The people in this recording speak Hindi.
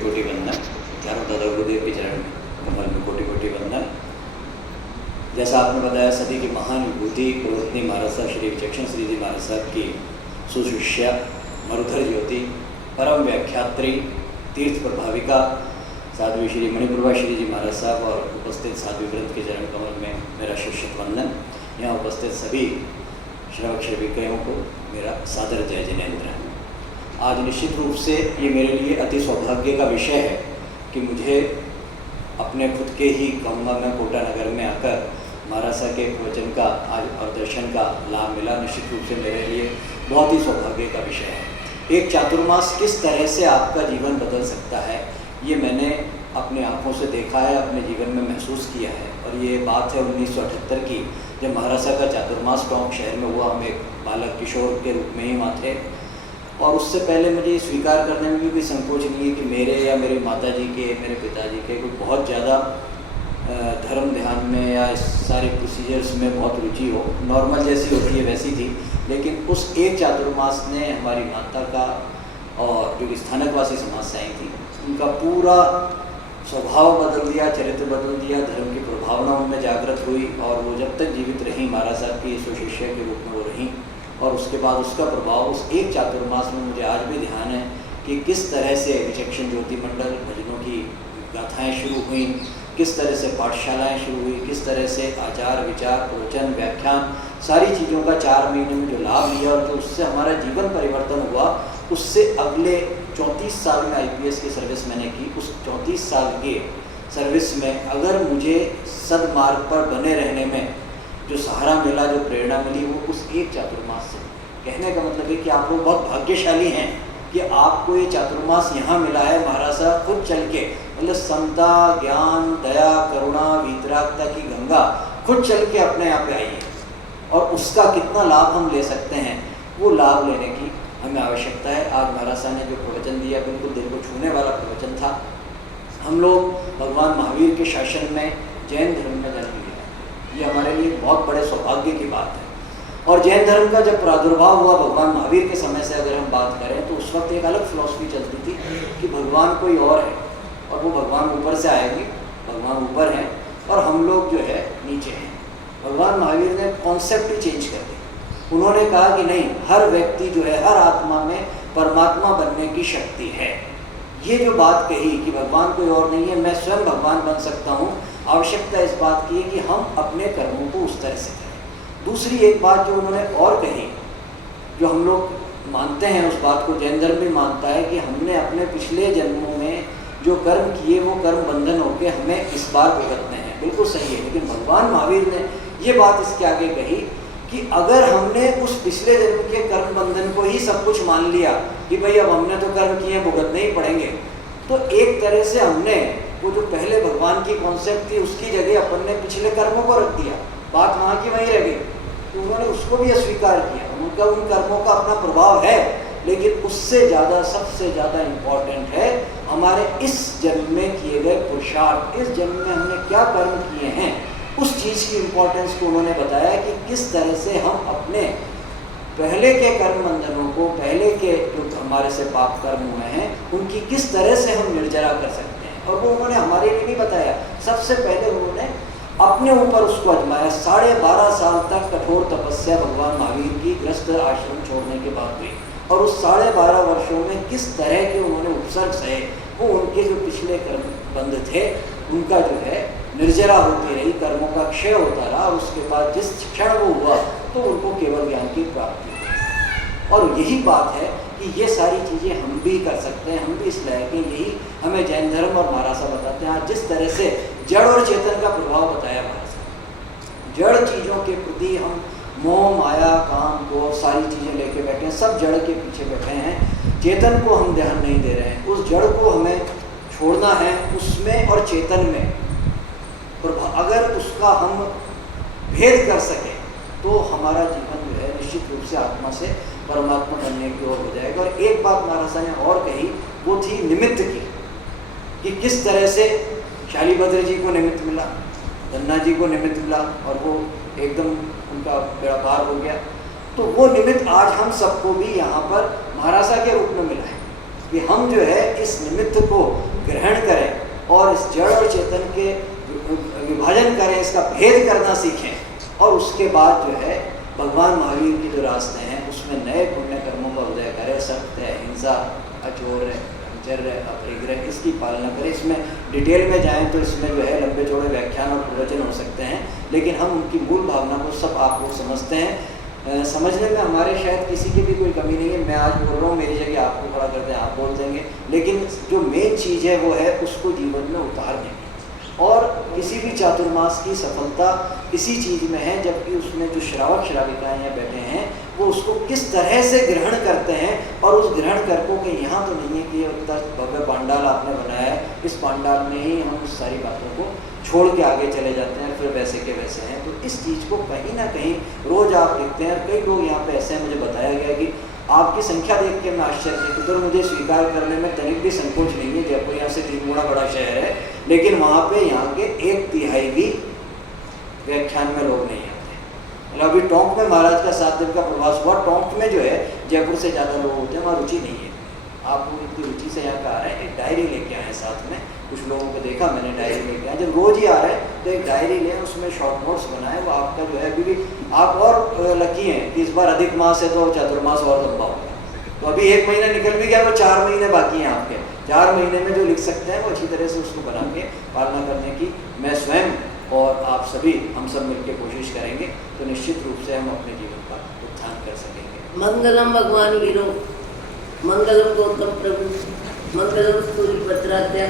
कोटि वंदन। चारों दादा गुरुदेव के चरण कमल में कोटि कोटि वंदन। जैसा आपने बताया, सदी की महान विभूति प्रवतनी महाराज साहब श्री विचक्षण श्री जी महाराज साहब की सुशिष्या मरुधर ज्योति परम व्याख्यात्री तीर्थ प्रभाविका साध्वी श्री मणिप्रभा श्री जी महाराज साहब और उपस्थित साध्वी वृंद के चरण कमल में मेरा शिष्य वंदन। यहाँ उपस्थित सभी श्रावक श्रविकों को मेरा सादर जय जिनेन्द्र। आज निश्चित रूप से ये मेरे लिए अति सौभाग्य का विषय है कि मुझे अपने खुद के ही कहूँगा मैं कोटा नगर में आकर महाराज साहब के प्रवचन का आज और दर्शन का लाभ मिला। निश्चित रूप से मेरे लिए बहुत ही सौभाग्य का विषय है। एक चातुर्मास किस तरह से आपका जीवन बदल सकता है, ये मैंने अपनी आँखों से देखा है, अपने जीवन में महसूस किया है। और ये बात है 1978 की, जब महाराज साहब का चातुर्मास टोंक शहर में हुआ। हम एक बालक किशोर के रूप में ही वहाँ थे और उससे पहले मुझे स्वीकार करने में भी कोई संकोच नहीं है कि मेरे या मेरे माता जी के, मेरे पिताजी के कोई बहुत ज़्यादा धर्म ध्यान में या इस सारे प्रोसीजर्स में बहुत रुचि हो। नॉर्मल जैसी होती है वैसी थी, लेकिन उस एक चातुर्मास ने हमारी माता का और जो स्थानकवासी समाज से आई थी उनका पूरा स्वभाव बदल दिया, चरित्र बदल दिया, धर्म की प्रभावना उनमें जागृत हुई और वो जब तक जीवित रहीं महाराज साहब की सुशिष्या के रूप में वो रहीं। और उसके बाद उसका प्रभाव उस एक चातुर्मास में मुझे आज भी ध्यान है कि किस तरह से विचक्षण ज्योति मंडल भजनों की गाथाएँ शुरू हुई, किस तरह से पाठशालाएँ शुरू हुई, किस तरह से आचार विचार प्रवचन व्याख्यान सारी चीज़ों का 4 महीने में जो लाभ लिया और जो उससे हमारा जीवन परिवर्तन हुआ, उससे अगले 34 साल में IPS की सर्विस मैंने की। उस 34 साल के सर्विस में अगर मुझे सदमार्ग पर बने रहने में जो सहारा मिला, जो प्रेरणा मिली, वो उस एक चातुर्मास से। कहने का मतलब है कि आप लोग बहुत भाग्यशाली हैं कि आपको ये चातुर्मास यहाँ मिला है। महाराज साहब खुद चल के, मतलब समता ज्ञान दया करुणा वीतरागता की गंगा खुद चल के अपने यहाँ पे आई है और उसका कितना लाभ हम ले सकते हैं, वो लाभ लेने की हमें आवश्यकता है। आज महाराज साहब ने जो प्रवचन दिया बिल्कुल दिल को छूने वाला प्रवचन था। हम लोग भगवान महावीर के शासन में जैन धर्म में जन्म लिया, ये हमारे लिए बहुत बड़े सौभाग्य की बात है। और जैन धर्म का जब प्रादुर्भाव हुआ भगवान महावीर के समय से अगर हम बात करें तो उस वक्त एक अलग फिलॉसफी चलती थी कि भगवान कोई और है और वो भगवान ऊपर से आएंगे, भगवान ऊपर हैं और हम लोग जो है नीचे हैं। भगवान महावीर ने कॉन्सेप्ट ही चेंज कर दिया। उन्होंने कहा कि नहीं, हर व्यक्ति जो है, हर आत्मा में परमात्मा बनने की शक्ति है। ये जो बात कही कि भगवान कोई और नहीं है, मैं स्वयं भगवान बन सकता हूँ, आवश्यकता इस बात की है कि हम अपने कर्मों को उस तरह से करें। दूसरी एक बात जो उन्होंने और कही, जो हम लोग मानते हैं, उस बात को जैन धर्म भी मानता है कि हमने अपने पिछले जन्मों में जो कर्म किए वो कर्म बंधन होकर हमें इस बार भुगतने हैं। बिल्कुल सही है, लेकिन भगवान महावीर ने ये बात इसके आगे कही कि अगर हमने उस पिछले जन्म के कर्म बंधन को ही सब कुछ मान लिया कि भाई अब हमने तो कर्म किए भुगतने ही पड़ेंगे, तो एक तरह से हमने वो जो पहले भगवान की कॉन्सेप्ट थी उसकी जगह अपन ने पिछले कर्मों को रख दिया। बात वहाँ की वहीं रह गई। तो उन्होंने उसको भी अस्वीकार किया। उनका उन कर्मों का अपना प्रभाव है, लेकिन उससे ज़्यादा, सबसे ज़्यादा इम्पॉर्टेंट है हमारे इस जन्म में किए गए पुरुषार्थ। इस जन्म में हमने क्या कर्म किए हैं, उस चीज़ की इम्पोर्टेंस को उन्होंने बताया कि किस तरह से हम अपने पहले के कर्म बंधनों को, पहले के जो हमारे से पाप कर्म हुए हैं, उनकी किस तरह से हम निर्जरा कर सकते हैं। और वो उन्होंने हमारे लिए नहीं बताया, सबसे पहले उन्होंने अपने ऊपर उसको आजमाया। 12.5 साल तक कठोर तपस्या भगवान महावीर की गृहस्थ आश्रम छोड़ने के बाद हुई और उस 12.5 वर्षों में किस तरह के उन्होंने उपसर्ग सहे, वो उनके जो पिछले कर्म बंध थे उनका जो है निर्जरा होती रही, कर्मों का क्षय होता रहा और उसके बाद जिस क्षण वो हुआ तो उनको केवल ज्ञान की प्राप्ति हुई। और यही बात है कि ये सारी चीज़ें हम भी कर सकते हैं, हम भी इस लायक हैं। यही हमें जैन धर्म और महाराज साहब बताते हैं। आज जिस तरह से जड़ और चेतन का प्रभाव बताया महाराज साहब, जड़ चीज़ों के प्रति हम मोह माया काम को सारी चीज़ें लेके बैठे हैं, सब जड़ के पीछे बैठे हैं, चेतन को हम ध्यान नहीं दे रहे हैं। उस जड़ को हमें छोड़ना है, उसमें और चेतन में अगर उसका हम भेद कर सकें तो हमारा जीवन जो है निश्चित रूप से आत्मा से परमात्मा बनने की ओर हो जाएगा। और एक बात महाराज साहब ने और कही, वो थी निमित्त की, कि किस तरह से शालीभद्र जी को निमित्त मिला, धन्ना जी को निमित्त मिला और वो एकदम उनका बेड़ा पार हो गया। तो वो निमित्त आज हम सबको भी यहाँ पर महाराज साहब के रूप में मिला है। कि हम जो है इस निमित्त को ग्रहण करें और इस जड़ और चेतन के विभाजन करें, इसका भेद करना सीखें और उसके बाद जो है भगवान महावीर के जो रास्ते हैं उसमें नए पुण्य कर्मों का उदय करें। सत्य, अहिंसा, अचोर्य, ब्रह्मचर्य, अपरिग्रह, इसकी पालना करें। इसमें डिटेल में जाएं तो इसमें जो है लंबे चौड़े व्याख्यान और प्रवचन हो सकते हैं, लेकिन हम उनकी मूल भावना को सब आप लोग समझते हैं। समझने में हमारे शायद किसी की भी कोई कमी नहीं है। मैं आज बोल रहा हूँ, मेरी जगह आपको खड़ा करते हैं, आप बोल देंगे, लेकिन जो मेन चीज़ है वो है उसको जीवन में उतार देंगे। और किसी भी चातुर्मास की सफलता इसी चीज़ में है, जबकि उसमें जो श्रावक श्राविकाएँ यहाँ बैठे हैं वो उसको किस तरह से ग्रहण करते हैं। और उस ग्रहण करको के यहाँ तो नहीं है कि उतना भव्य पांडाल आपने बनाया है, इस पांडाल में ही हम उस सारी बातों को छोड़ के आगे चले जाते हैं, फिर वैसे के वैसे हैं। तो इस चीज़ को कहीं ना कहीं रोज़ आप देखते हैं। कई लोग यहाँ पे ऐसे हैं, मुझे बताया गया कि आपकी संख्या देख के मैं आश्चर्यचकित और मुझे स्वीकार करने में तनिक भी संकोच नहीं है। जयपुर यहाँ से 3 गुना बड़ा शहर है, लेकिन वहाँ पे यहाँ के 1/3 भी व्याख्यान में लोग नहीं आते। मतलब अभी टोंक में महाराज का 7 दिन का प्रवास हुआ, टोंक में जो है जयपुर से ज़्यादा लोग होते हैं, वहाँ रुचि नहीं है। आप लोग इतनी रुचि से यहाँ पे आ रहे हैं, एक डायरी लेके आए साथ में। कुछ लोगों को देखा मैंने डायरी लेके आए, जब रोज़ ही आ रहे हैं तो एक डायरी लें, उसमें शॉर्ट नोट्स बनाए। वो आपका जो है, क्योंकि आप और लकी हैं कि इस बार अधिक मास है तो चातुर्मास और लंबा होगा। तो अभी 1 महीना निकल भी गया, तो 4 महीने बाकी हैं आपके। 4 महीने में जो लिख सकते हैं वो अच्छी तरह से उसको बना के पालना करने की मैं स्वयं और आप सभी, हम सब मिलकर कोशिश करेंगे तो निश्चित रूप से हम अपने जीवन का उत्थान कर सकेंगे। मंगलम भगवान वीरो, मंगलम गौतम प्रभु, मंगलम सूर्य भद्रात्या।